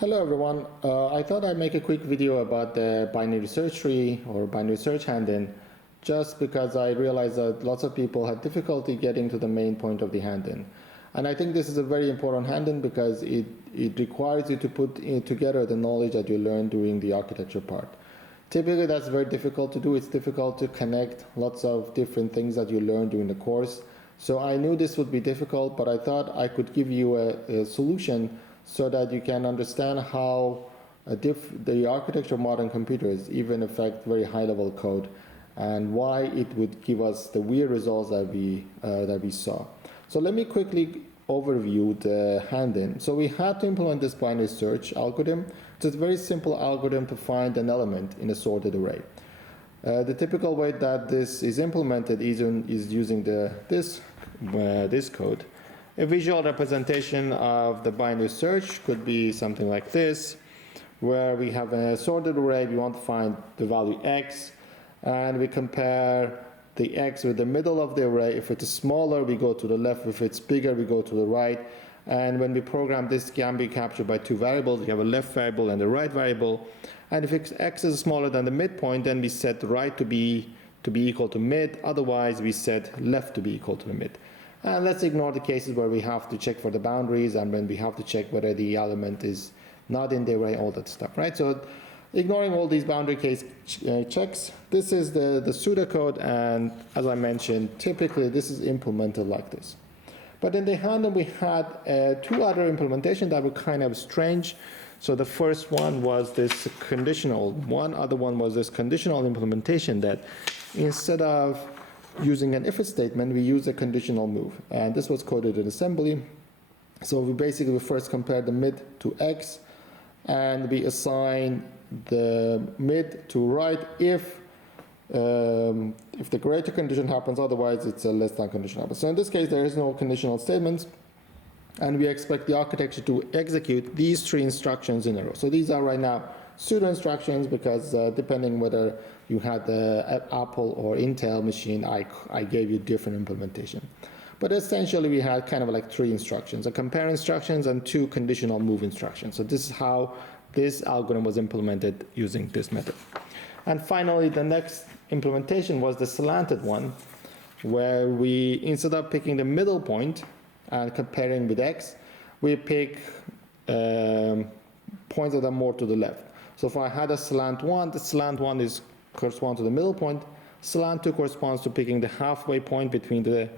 Hello everyone. I thought I'd make a quick video about the binary search tree or binary search hand-in just because I realized that lots of people had difficulty getting to the main point of the hand-in. And I think this is a very important hand-in because it requires you to put together the knowledge that you learned during the architecture part. Typically that's very difficult to do. It's difficult to connect lots of different things that you learned during the course. So I knew this would be difficult, but I thought I could give you a solution so that you can understand how the architecture of modern computers even affect very high-level code and why it would give us the weird results that we saw. So let me quickly overview the hand-in. So we had to implement this binary search algorithm. It's a very simple algorithm to find an element in a sorted array. The typical way that this is implemented is using this code. A visual representation of the binary search could be something like this, where we have a sorted array. We want to find the value x, and we compare the x with the middle of the array. If it's smaller, we go to the left. If it's bigger, we go to the right. And when we program this, can be captured by two variables. We have a left variable and a right variable. And if x is smaller than the midpoint, then we set right to be equal to mid. Otherwise, we set left to be equal to the mid. And let's ignore the cases where we have to check for the boundaries and when we have to check whether the element is not in the array, all that stuff, right? So ignoring all these boundary case checks, this is the pseudocode, and as I mentioned, typically this is implemented like this. But in the hand-in we had two other implementations that were kind of strange. So the first one was this conditional, other one was this conditional implementation that instead of using an if statement, we use a conditional move. And this was coded in assembly. So we basically first compare the mid to x, and we assign the mid to right if the greater condition happens, otherwise it's a less than condition happens. So in this case, there is no conditional statements, and we expect the architecture to execute these three instructions in a row. So these are right now pseudo instructions because depending whether you had the Apple or Intel machine, I gave you different implementation. But essentially we had kind of like three instructions, a compare instructions and two conditional move instructions. So this is how this algorithm was implemented using this method. And finally, the next implementation was the slanted one, where we, instead of picking the middle point and comparing with x, we pick points that are more to the left. So if I had a slant 1, the slant 1 corresponds to the middle point. Slant 2 corresponds to picking the halfway point between the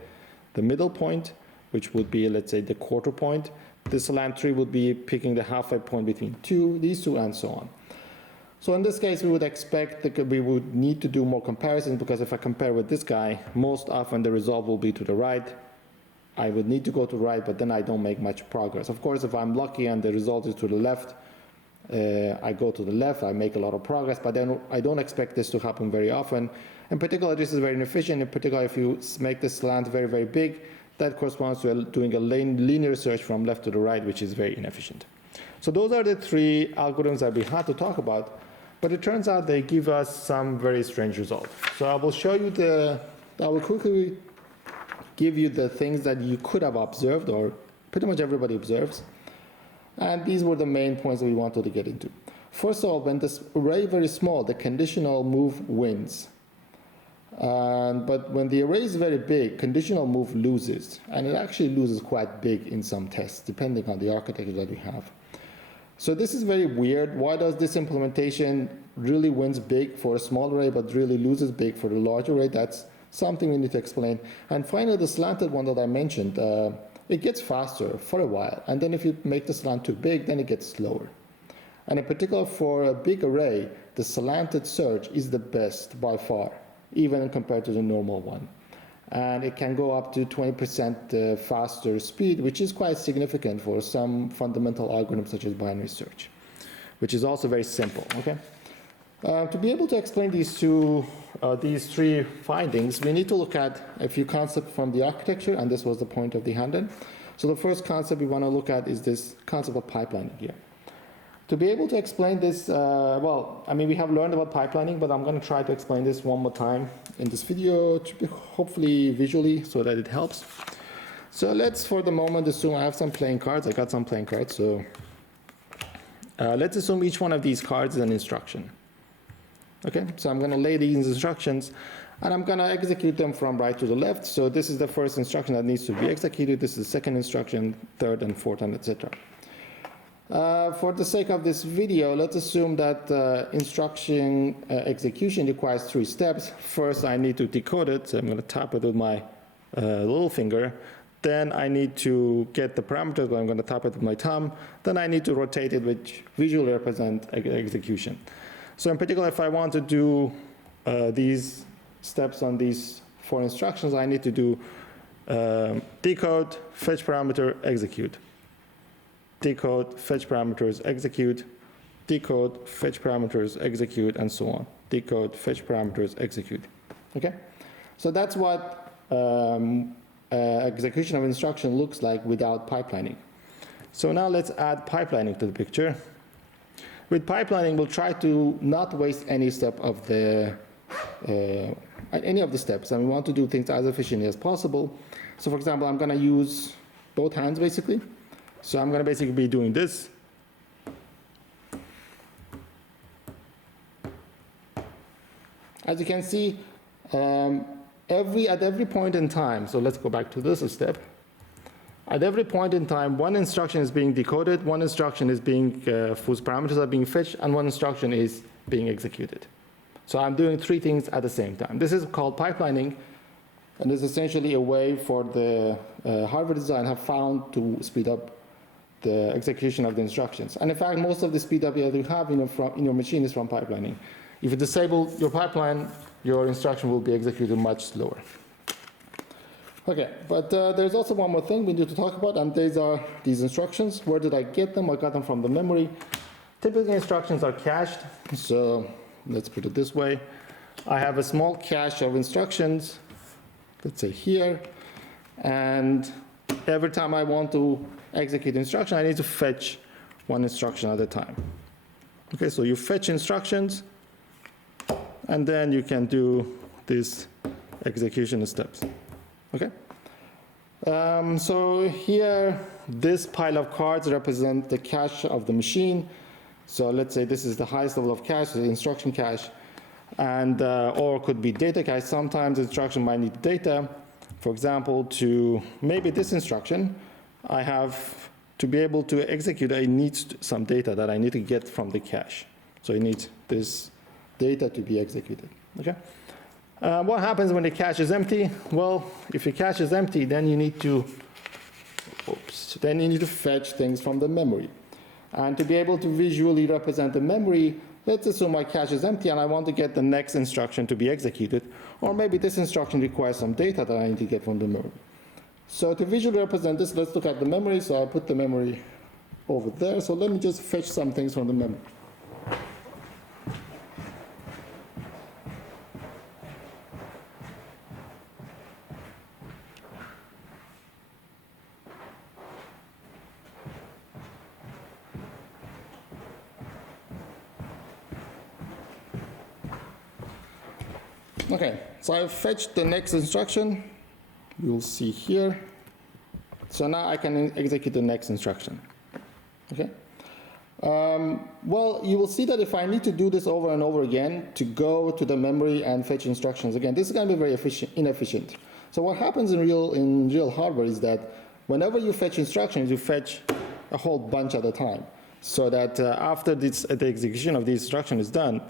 middle point, which would be, let's say, the quarter point. The slant 3 would be picking the halfway point between these two, and so on. So in this case, we would expect that we would need to do more comparisons, because if I compare with this guy, most often the result will be to the right. I would need to go to the right, but then I don't make much progress. Of course, if I'm lucky and the result is to the left, I go to the left, I make a lot of progress, but then I don't expect this to happen very often. In particular, this is very inefficient. In particular, if you make the slant very, very big, that corresponds to doing a linear search from left to the right, which is very inefficient. So those are the three algorithms that we had to talk about, but it turns out they give us some very strange results. So I will show you I will quickly give you the things that you could have observed, or pretty much everybody observes. And these were the main points that we wanted to get into. First of all, when this array is very small, the conditional move wins. But when the array is very big, conditional move loses. And it actually loses quite big in some tests, depending on the architecture that we have. So this is very weird. Why does this implementation really wins big for a small array, but really loses big for the large array? That's something we need to explain. And finally, the slanted one that I mentioned, it gets faster for a while, and then if you make the slant too big, then it gets slower. And in particular, for a big array, the slanted search is the best by far, even compared to the normal one. And it can go up to 20% faster speed, which is quite significant for some fundamental algorithms such as binary search, which is also very simple. Okay. To be able to explain these three findings, we need to look at a few concepts from the architecture, and this was the point of the hand-in. So the first concept we want to look at is this concept of pipelining here. To be able to explain this, we have learned about pipelining, but I'm going to try to explain this one more time in this video, hopefully visually, so that it helps. So let's, for the moment, assume I have some playing cards. I got some playing cards, so Let's assume each one of these cards is an instruction. Okay, so I'm going to lay these instructions, and I'm going to execute them from right to the left. So this is the first instruction that needs to be executed. This is the second instruction, third and fourth, and etc. For the sake of this video, let's assume that instruction execution requires 3 steps. First, I need to decode it. So I'm going to tap it with my little finger. Then I need to get the parameters, but I'm going to tap it with my thumb. Then I need to rotate it, which visually represent execution. So in particular, if I want to do these steps on these 4 instructions, I need to do decode, fetch parameter, execute. Decode, fetch parameters, execute. Decode, fetch parameters, execute, and so on. Decode, fetch parameters, execute. Okay? So that's what execution of instruction looks like without pipelining. So now let's add pipelining to the picture. With pipelining, we'll try to not waste any step of the steps, and we want to do things as efficiently as possible. So for example, I'm going to use both hands basically. So I'm going to basically be doing this. As you can see, at every point in time, so let's go back to this step. At every point in time, one instruction is being decoded, one instruction is being, whose parameters are being fetched, and one instruction is being executed. So I'm doing 3 things at the same time. This is called pipelining, and it's essentially a way for the hardware design have found to speed up the execution of the instructions. And in fact, most of the speed up that you have in your machine is from pipelining. If you disable your pipeline, your instruction will be executed much slower. Okay, but there's also one more thing we need to talk about, and these are these instructions. Where did I get them? I got them from the memory. Typically, instructions are cached. So let's put it this way. I have a small cache of instructions, let's say here, and every time I want to execute instruction, I need to fetch one instruction at a time. Okay, so you fetch instructions, and then you can do these execution steps. Okay. So here, this pile of cards represent the cache of the machine. So let's say this is the highest level of cache, the instruction cache, and or could be data cache. Sometimes instruction might need data. For example, to maybe this instruction, I have to be able to execute, I need some data that I need to get from the cache. So I need this data to be executed. Okay. What happens when the cache is empty? Well, if your cache is empty, then you need to fetch things from the memory. And to be able to visually represent the memory, let's assume my cache is empty and I want to get the next instruction to be executed. Or maybe this instruction requires some data that I need to get from the memory. So to visually represent this, let's look at the memory. So I put the memory over there. So let me just fetch some things from the memory. Okay, so I've fetched the next instruction. You'll see here. So now I can execute the next instruction. Okay. Well, you will see that if I need to do this over and over again to go to the memory and fetch instructions again, this is going to be very inefficient. So what happens in real hardware is that whenever you fetch instructions, you fetch a whole bunch at a time, so that after the execution of the instruction is done,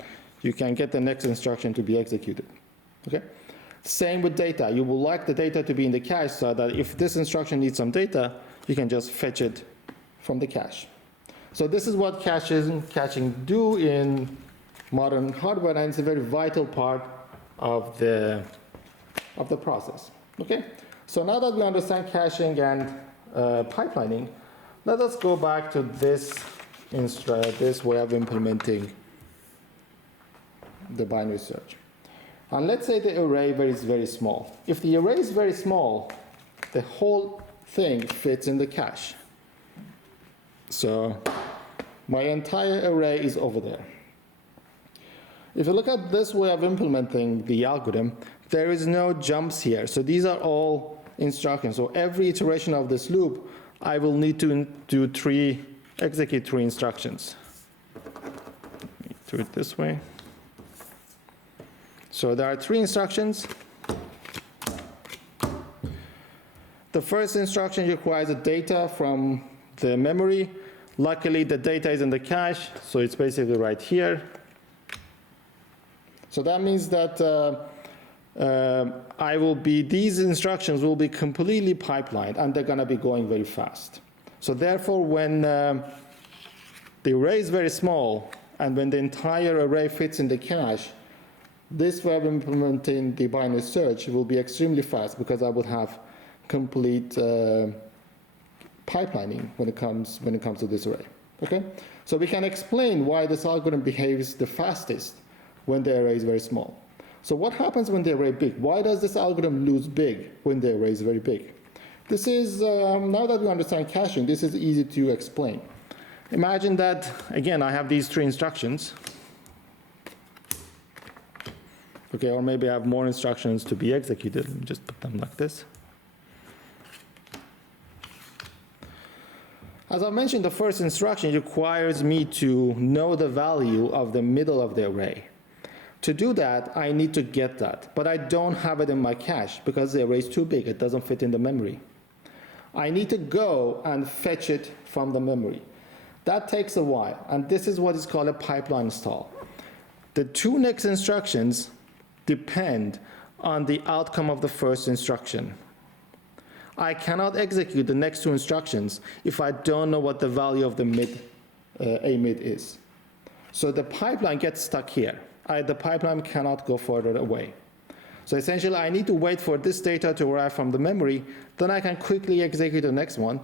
you can get the next instruction to be executed. Okay. Same with data. You will like the data to be in the cache so that if this instruction needs some data, you can just fetch it from the cache. So this is what caching do in modern hardware, and it's a very vital part of the process. Okay. So now that we understand caching and pipelining, let us go back to this way of implementing the binary search. And let's say the array is very small. If the array is very small, the whole thing fits in the cache. So my entire array is over there. If you look at this way of implementing the algorithm, there is no jumps here. So these are all instructions. So every iteration of this loop, I will need to execute 3 instructions. do it this way. So there are 3 instructions. The first instruction requires the data from the memory. Luckily, the data is in the cache, so it's basically right here. So that means that these instructions will be completely pipelined, and they're going to be going very fast. So therefore, when the array is very small, and when the entire array fits in the cache, this way of implementing the binary search will be extremely fast, because I would have complete pipelining when it comes to this array. Okay? So we can explain why this algorithm behaves the fastest when the array is very small. So what happens when the array is big? Why does this algorithm lose big when the array is very big? This is, now that we understand caching, this is easy to explain. Imagine that, again, I have these 3 instructions. Okay, or maybe I have more instructions to be executed. Let me just put them like this. As I mentioned, the first instruction requires me to know the value of the middle of the array. To do that, I need to get that, but I don't have it in my cache because the array is too big. It doesn't fit in the memory. I need to go and fetch it from the memory. That takes a while, and this is what is called a pipeline stall. The 2 next instructions depend on the outcome of the first instruction. I cannot execute the next 2 instructions if I don't know what the value of the a-mid is. So the pipeline gets stuck here. The pipeline cannot go further away. So essentially, I need to wait for this data to arrive from the memory, then I can quickly execute the next one,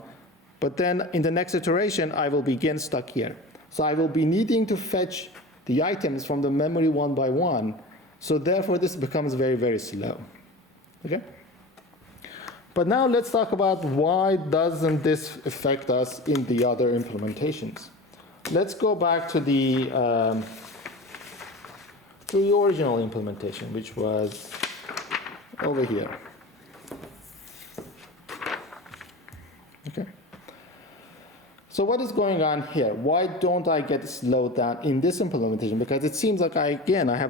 but then in the next iteration, I will be again stuck here. So I will be needing to fetch the items from the memory one by one, so therefore this becomes very, very slow. Okay? But now let's talk about why doesn't this affect us in the other implementations. Let's go back to the original implementation, which was over here. Okay. So what is going on here? Why don't I get slowed down in this implementation? Because it seems like I have